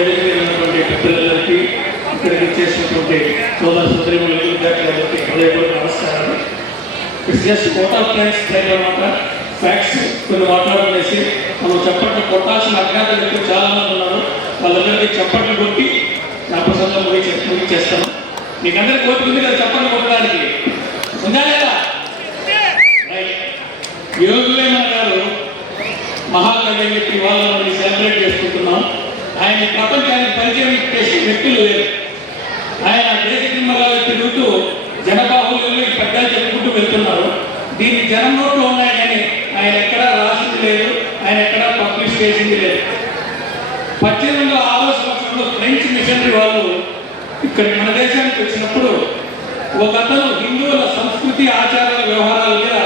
వేదిక మీద ఉన్నటువంటి పిల్లలకి ఇక్కడికి చేసినటువంటి సోదర సోదరిమణులకు విద్యార్థులందరికీ హృదయపూర్వక నమస్కారాలు. It's just quote of friends type అనమాట. ఫ్యాక్ట్స్ కొన్ని మాట్లాడుకునేసి మనం చప్పట్లు కొట్టాల్సిన అజ్ఞాత వ్యక్తులు చాలామంది ఉన్నారు. వాళ్ళందరికీ చప్పట్లు కొట్టి నా ప్రసంగం ముగించేస్తాను. మీకు అందరికీ ఓపిక ఉంది కదా చప్పట్లు కొట్టడానికి? ఉందా లేదా? యోగి వేమన గారు మహాకవి అని చెప్పి వాళ్ళ మనం సెలబ్రేట్ చేసుకుంటున్నాం. ఆయన ప్రపంచానికి పరిచయం చేసే వ్యక్తులు లేరు. ఆయన దేశ సింహలాగా తిరుగుతూ జనబాహుల్యంలో ఈ పెద్దలు చెప్పుకుంటూ వెళ్తున్నారు. దీన్ని జనం నోట్లో ఉన్నాయి కానీ ఆయన ఎక్కడా రాసింది లేదు, ఆయన ఎక్కడా పబ్లిష్ చేసింది లేదు. 1806 సంవత్సరంలో ఫ్రెంచ్ మిషనరీ వాళ్ళు ఇక్కడ మన దేశానికి వచ్చినప్పుడు ఒక అతను హిందువుల సంస్కృతి ఆచారాల వ్యవహారాల మీద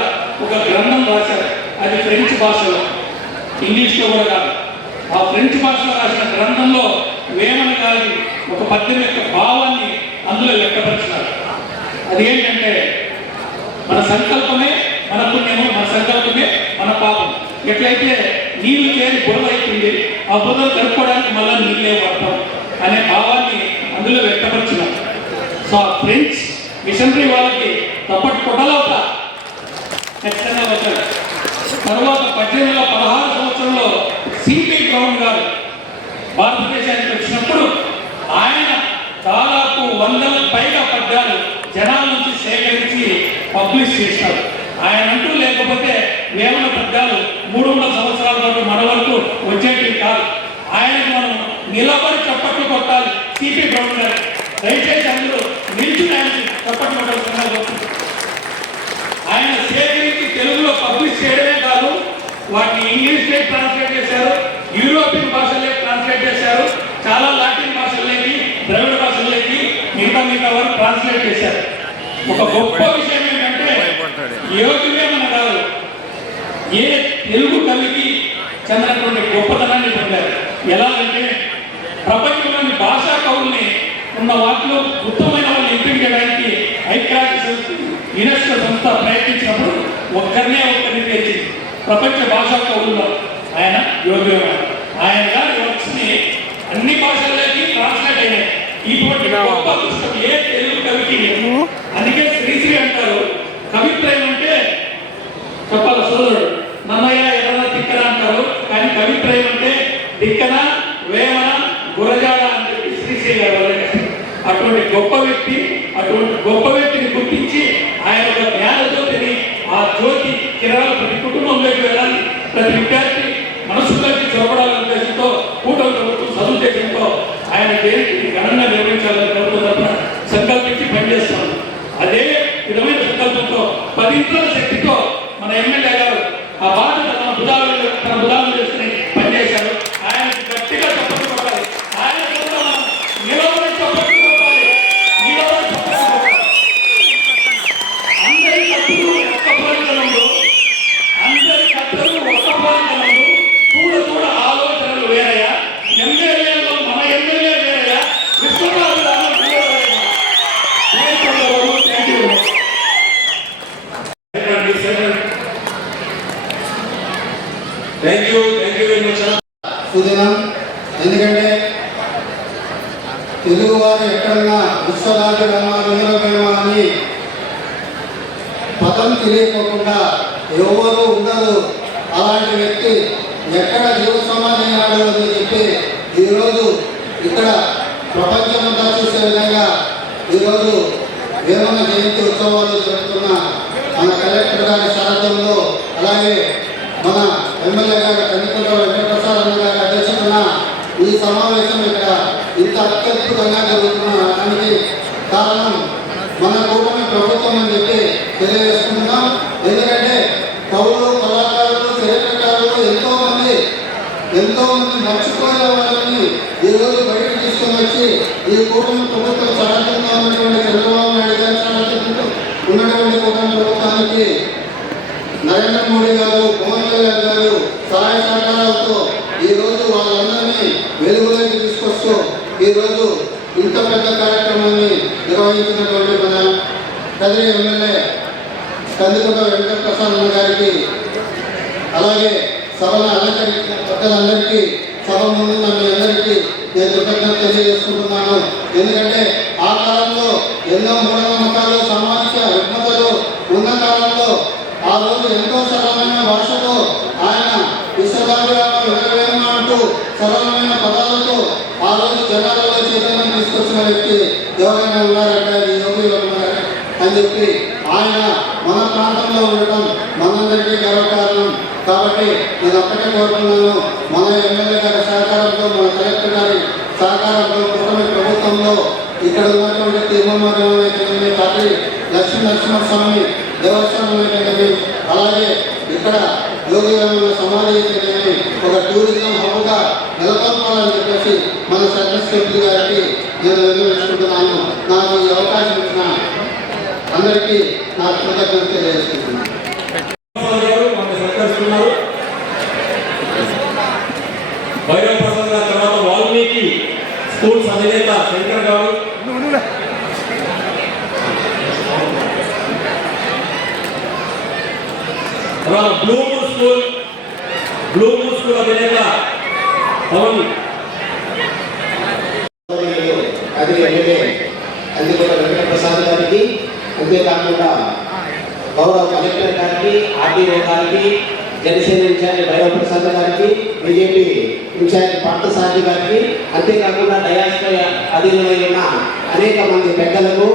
ఒక గ్రంథం రాశారు. అది ఫ్రెంచ్ భాషలో, ఇంగ్లీష్లో కూడా కాదు. ఆ ఫ్రెంచ్ భాషలో రాసిన గ్రంథంలో వేమన గారి ఒక పద్యం యొక్క భావాన్ని అందులో వ్యక్తపరిచినారు. అది ఏంటంటే, మన సంకల్పమే మన పుణ్యము, మన సంకల్పమే మన పాపం. ఎట్లయితే నీళ్లు చేరి బురద అవుతుంది, ఆ బురదలు కలుపుకోవడానికి మళ్ళీ నీళ్ళే పడతాం అనే భావాన్ని అందులో వ్యక్తపరిచినారు. సో ఆ ఫ్రెంచ్ మిషనరీ వాళ్ళకి తప్పటి కొట్టలవుతా ఖచ్చితంగా వచ్చారు. తర్వాత 1816 సంవత్సరంలో సిపి బ్రౌన్ గారు భారతదేశానికి వచ్చినప్పుడు ఆయన దాదాపు 100కు పైగా పద్యాలు జనాల నుంచి సేకరించి పబ్లిష్ చేశారు. ఆయన అంటూ లేకపోతే వేమన పద్యాలు 300 సంవత్సరాల వరకు మన వరకు వచ్చేటివి కాదు. ఆయనకు మనం నిలబడి చప్పట్లు కొట్టాలి. సిపి బ్రౌన్ గారు దయచేసి అందరూ నిలిచిన ఆయనకి చప్పట్లు కొట్టాల్సిందిగా. ఆయన సేకరించి తెలుగులో పబ్లిష్ చేయడమే కాదు, వాటిని ఇంగ్లీష్లో ట్రాన్స్లేట్ చేశారు, యూరోపియన్ భాషల్లోకి ట్రాన్స్లేట్ చేశారు, చాలా లాటిన్ భాషల్లోకి, ద్రవిడ భాషల్లోకి మిగతా వారు ట్రాన్స్లేట్ చేశారు. ఒక గొప్ప విషయం ఏంటంటే, యోగి వేమన గారు ఏ తెలుగు కవికి చెందినటువంటి గొప్పతనాన్ని పొందారు. ఎలా అంటే, ప్రపంచంలోని భాషా కవుల్ని ఉన్న వాటిలో ఉత్తమమైన వాళ్ళని ఎంపిక చేయడానికి ఐక్యరాజ్య సమితి యునెస్కో సంస్థ ప్రయత్నించినప్పుడు ఒక్కరిని తెచ్చింది. ప్రపంచ భాషా కవుల్లో ఆయన యోగి వేమన. ఆయన గారి వర్క్స్ని అన్ని భాషల్లోకి ట్రాన్స్లేట్ అయ్యాయి. ఇటువంటి గొప్ప పుస్తకం ఏ తెలుగు కవికి లేదు. అందుకే శ్రీశ్రీ అంటారు, కవిత్రయం అంటే చెప్పాల సోదరుడు నన్నయ్య ఎర్రన తిక్కన అంటారు, కానీ కవిత్రయం అంటే తిక్కన, వేమన, గురజాడ అని చెప్పి శ్రీశ్రీ గారు. అటువంటి గొప్ప వ్యక్తిని గుర్తించి ఆయన ఒక జ్ఞాన జ్యోతిని, ఆ జ్యోతి కిరణాలు ప్రతి కుటుంబంలోకి వెళ్ళాలి, ప్రతి విద్యార్థి మనసులోకి చొరబడాలనే ఉద్దేశంతో కూటమి ప్రభుత్వం చదువు దేశంతో ఆయన జయంతిని ఘనంగా నిర్వహించాలని ప్రభుత్వం సంకల్పించి పనిచేస్తాం. అదే విధమైన సంకల్పంతో 10 శక్తితో మన ఎమ్మెల్యే గారు ఆ బాధ్యత తన భుజాలను చేసుకుని పనిచేశారు. ఆయనకి గట్టిగా చప్పట్లు కొట్టాలి. ఆయన నిలబడి చప్పట్లు కొట్టాలి. అందరి కత్తులు ఒక్క పోలికలు, చూడ ఆలోచనలు వేరయ్యా. ఎమ్మెల్యేలో మన ఎమ్మెల్యే వేరయ్యా. Vishwanath thank you very much. సుదినం. ఎందుకంటే తెలుగువారు ఎక్కడన్నా విశ్వనాథ వేమ అని పదం తెలియకోకుండా ఎవరు ఉండరు. అలాంటి వ్యక్తి ఎక్కడ జీవ సమాధి నాడు అని చెప్పి ఈరోజు ఇక్కడ ప్రపంచమంతా చూసే విధంగా ఈరోజు వేమన జయంతి ఉత్సవాలు జరుగుతున్న మన కలెక్టర్ గారి సారథ్యంలో, అలాగే మన ఎమ్మెల్యే గారు కన్నికొండ వెంకటప్రసాద్ అన్న గారి అధ్యక్షతన ఈ సమావేశం ఇక్కడ ఇంత అత్యద్భుతంగా జరుగుతున్నదానికి కారణం మన కూటమి ప్రభుత్వం అని చెప్పి తెలియజేసుకుంటున్నాం. ఎందుకంటే కవులు, కళాకారులు, చరిత్రకారులు ఎంతో మంది మర్చిపోయిన వాళ్ళని ఈరోజు బయటకు తీసుకొని వచ్చి ఈ కూటమి ప్రభుత్వం సారథ్యంగా ఉన్నటువంటి చంద్రబాబు నాయుడు గారి సారథ్యంలో ఉన్నటువంటి కూటమి ప్రభుత్వానికి నరేంద్ర మోడీ గారు, పవన్ కళ్యాణ్ గారు సహాయ సహకారాలతో ఈరోజు వాళ్ళందరినీ వెలుగులోకి తీసుకొస్తూ ఈరోజు ఇంత పెద్ద కార్యక్రమాన్ని నిర్వహించినటువంటి మన కదిరి ఎమ్మెల్యే కందికొండ వెంకటప్రసాద్ అన్న గారికి, అలాగే సభను అలంకరించిన పెద్దలందరికీ, సభ ముందు మీ అందరికీ నేను కృతజ్ఞత తెలియజేసుకుంటున్నాను. ఎందుకంటే ఆ కాలంలో ఎన్నో మూఢనమ్మకాలు సామాజిక రుగ్మతలు ఉన్న కాలంలో ఆ రోజు ఎంతో సరళమైన భాషతో ఆయన విశ్వదాభిరామ అంటూ సరళమైన పదాలతో ఆ రోజు జనాలలో చైతన్యం తీసుకొచ్చిన వ్యక్తి ఎవరైనా ఉన్నారంటే అది యోగి ఉన్నారా అని చెప్పి ఆయన మన ప్రాంతంలో ఉండటం మనందరికీ గర్వకారణం. కాబట్టి నేను ఒక్కటే కోరుతున్నాను, మన ఎమ్మెల్యే గారి సహకారంతో, మన కలెక్టర్ గారి సహకారంతో కూటమి ప్రభుత్వంలో ఇక్కడ ఉన్నటువంటి తిరుమల తాటి లక్ష్మీనరసింహస్వామి దేవస్థానం అయితేనేమి, అలాగే ఇక్కడ యోగి వేమన సమాధి అయితేనేమి ఒక టూరిజం హబ్గా నెలకొల్పాలని చెప్పేసి మన సర్వీస్ గారికి నేను విన్నవించుకుంటున్నాను. నాకు ఈ అవకాశం ఇచ్చిన అందరికీ నా కృతజ్ఞత తెలియజేసుకుంటున్నాను. భైరవ ప్రసాద్ గారి తర్వాత వాల్మీకి స్కూల్స్ అధినేత శంకర్ గారు, తర్వాత బ్లూ మూన్ స్కూల్ అధినేత పవన్ అది ఎమ్మెల్యే అందుకొండ వెంకట ప్రసాద్ గారికి, అంతేకాకుండా గౌరవ కలెక్టర్ గారికి, ఆర్డీఓ గారికి, జనసేన ఇన్ఛార్జి భైరవ ప్రసాద్ గారికి, బీజేపీ ఇన్ఛార్జి పార్థసారథి గారికి, అంతేకాకుండా డయాస్పై అధీనమై ఉన్న అనేక మంది పెద్దలకు,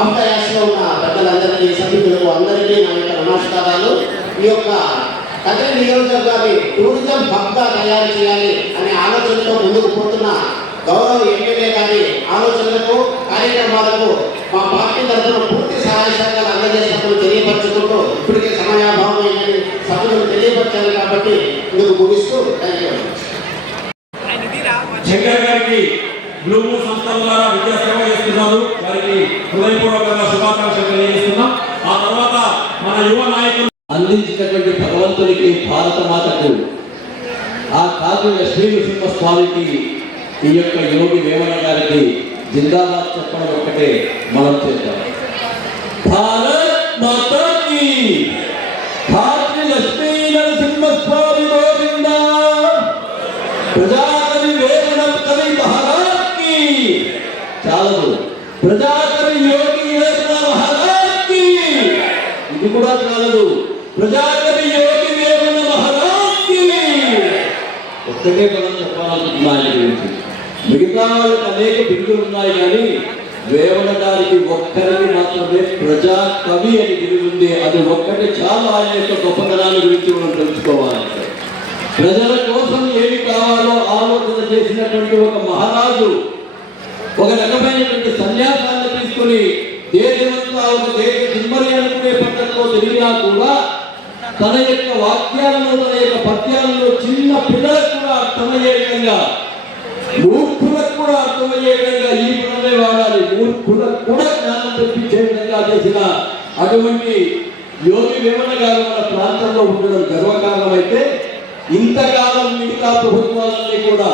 ఆఫ్టయాస్లో ఉన్న పెద్దలందరికీ, సభ్యులకు అందరికీ నా యొక్క నమస్కారాలు. ఈ యొక్క కదిరి నియోజకవర్గాన్ని టూరిజం హబ్గా తయారు చేయాలి అనే ఆలోచనతో ముందుకు పోతున్న గౌరవ ఎమ్మెల్యే గారి ఆలోచనలకు, కార్యక్రమాలకు మా పార్టీ తరఫున పూర్తి సహాయ సహకారాలు అందజేసినప్పుడు తెలియపరచుకుంటూ, ఇప్పటికే సమయాభావం అయిందని సభ్యులకు తెలియపరచాలి కాబట్టి ఇందుకు ముగిస్తూ శంకర్ గారికి బ్లూ మూన్ సంస్థ ద్వారా విద్యా సేవ చేస్తున్నారు. వారికి హృదయపూర్వకంగా శుభాకాంక్షలు తెలియజేస్తున్నాం. ఆ తర్వాత మన యువ నాయకులు అందించినటువంటి భగవంతునికి, భారత మాతకు, ఆ కాదు లక్ష్మీనరసింహస్వామికి, ఈ యొక్క యోగి వేమన గారికి జిందాబాద్ చెప్పడం ఒక్కటే మనం చేద్దాం. భారత్ మాతాకి, భారతి లక్ష్మీనరసింహస్వామి గోవింద, ప్రజాకవి వేమన కవి మహారాజ్కి చాలదు, ప్రజాకవి యోగి వేమన మహారాజ్కి ఇది కూడా చాలదు, ప్రజాకవి యోగి వేమన మహారాజ్కి ఒక్కటే మనం చెప్పాలనుకుంటున్నా. ఆయన గురించి మిగతా వాళ్ళకి అనేక బిరుదులు ఉన్నాయి, కానీ వేమన గారికి ఒక్కరికి మాత్రమే ప్రజా కవి అని బిరుదుంది. అది ఒక్కటి చాలా ఆయన యొక్క గొప్పతనాన్ని గురించి మనం తెలుసుకోవాలంటే, ప్రజల కోసం ఏమి కావాలో ఆలోచన చేసినటువంటి ఒక మహారాజు ఒక రకమైనటువంటి సన్యాసాన్ని తీసుకుని దేశమంతా ఒక దేశ దిమ్మరి అనుకునే పద్ధతిలో తిరిగినా కూడా తన యొక్క వాక్యాలను, తన యొక్క పద్యాలను చిన్న పిల్లలకు కూడా అర్థమయ్యే విధంగా, మూర్ఖులకు కూడా అర్థమయ్యే విధంగా ఈ పదమే వాడాలి, మూర్ఖులకు కూడా జ్ఞానం తెప్పించే విధంగా చేసిన అటువంటి యోగి వేమన గారు మన ప్రాంతంలో ఉండడం గర్వకారణం. అయితే ఇంతకాలం మిగతా ప్రభుత్వాలన్నీ కూడా,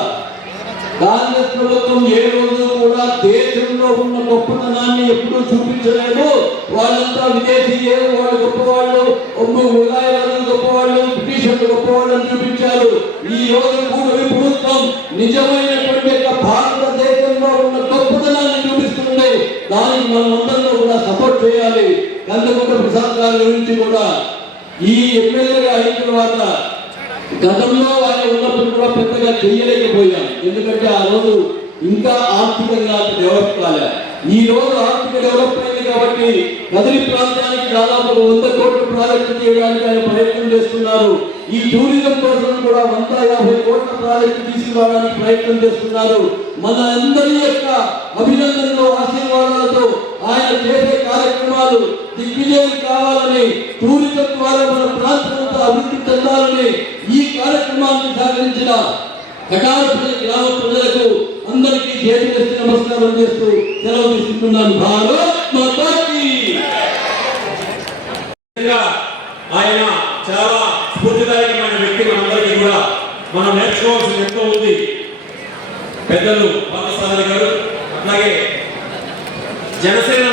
కాంగ్రెస్ ప్రభుత్వం ఏ రోజు కూడా దేశంలో ఉన్న గొప్పతనాన్ని ఎప్పుడూ చూపించలేదు. వాళ్ళంతా విదేశీయులు, వాళ్ళు గొప్పవాళ్ళు, ఉదాహరణ గొప్పవాళ్ళు, బ్రిటిషర్లు గొప్పవాళ్ళని చూపించారు. ఈ రోజు కూటమి ప్రభుత్వం నిజమైనటువంటి భారతదేశంలో ఉన్న గొప్పతనాన్ని చూపిస్తుంది. దానికి మనమందరూ కూడా సపోర్ట్ చేయాలి. కందకుంట ప్రసాద్ గారి గురించి కూడా ఈ ఎమ్మెల్యేగా అయిన తర్వాత గతంలో ఆయన ఉన్నప్పుడు కూడా పెద్దగా చేయలేకపోయాం. ఎందుకంటే ఆ రోజు ఇంకా ఆర్థికంగా డెవలప్ కాలే. ఈ రోజు ఆర్థిక డెవలప్ అయింది కాబట్టి కదిరి ప్రాంతానికి దాదాపు 100 కోట్ల ప్రాజెక్టు చేయడానికి ఆయన ప్రయత్నం చేస్తున్నారు. ఈ టూరిజం కోసం కూడా 150 కోట్ల ప్రాజెక్టు తీసుకురావడానికి ప్రయత్నం చేస్తున్నారు. మన అందరి యొక్క అభినందనలు, ఆశీర్వాదాలతో ఆయన చేసే కార్యక్రమాలు దిగ్విజయం కావాలని, టూరిజం ద్వారా మన ప్రాంతంతో అభివృద్ధి చెందాలని ఈ కార్యక్రమాన్ని సహకరించిన కటారపల్లి గ్రామ ప్రజలకు అందరికీ చేతులెత్తి నమస్కారం చేస్తూ సెలవు తీసుకుంటున్నాను. భారత్ మాతాకి. ఆయన చాలా స్ఫూర్తిదాయకమైన వ్యక్తి. మనందరికీ కూడా మనం నేర్చుకోవాల్సింది ఎంతో ఉంది. పెద్దలు పార్థసారథి గారు, అలాగే జనసేన